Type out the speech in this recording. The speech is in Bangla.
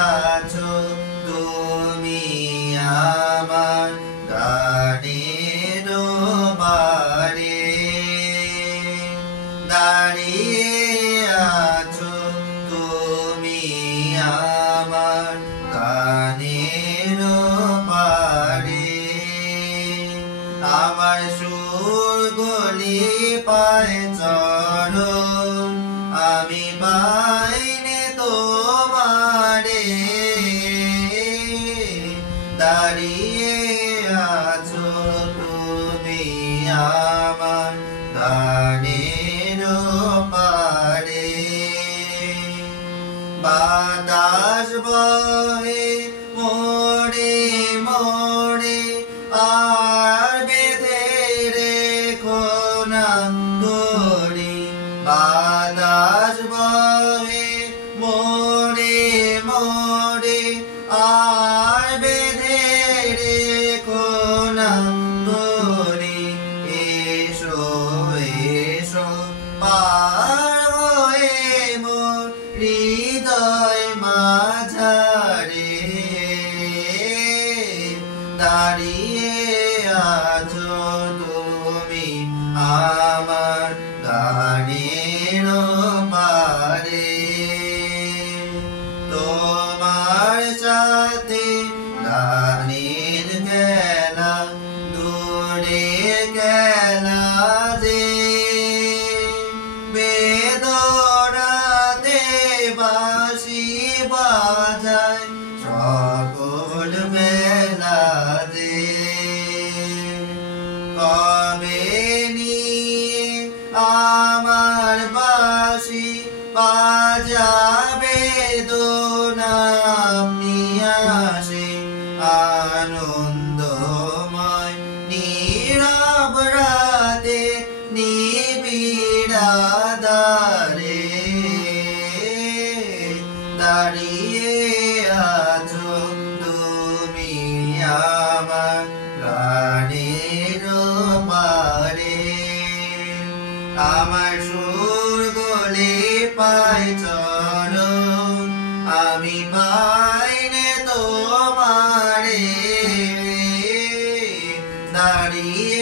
আছো তুমি আমার গানের বারে দাঁড়িয়ে আছো তুমি আমার গানের পারে আমার সুর গলি পায় চরণ আমি বাইনে তোমারে দাঁড়িয়ে আছো তুমি আমার গানের পারে বাতাস বহে মোড়ে মোড়ে আর বেঁধে রেখো না দড়ি বাতাস বহে মোড়ে মোড়ে আর বেঁধে রেখো না দড়ি এসো এসো পার হয়ে মোর হৃদয় মাঝারে দাঁড়িয়ে আছো তুমি আমার গানের পারে তোমার সাথে গানের খেলা দূরে খেলা যে বেদনাতে বাঁশি বাজায় সকল বেলা যে কবে নিয়ে আমার বাঁশি বাজাবে দোনামনি আসে আনন্দময় নীরব রাতে নিবিড় আঁধারে দাঁড়িয়ে আছো তুমি আমার গানের পারে আমার সুর গলে পায় চরণ আমি বাইনে তোমারে দাঁড়িয়ে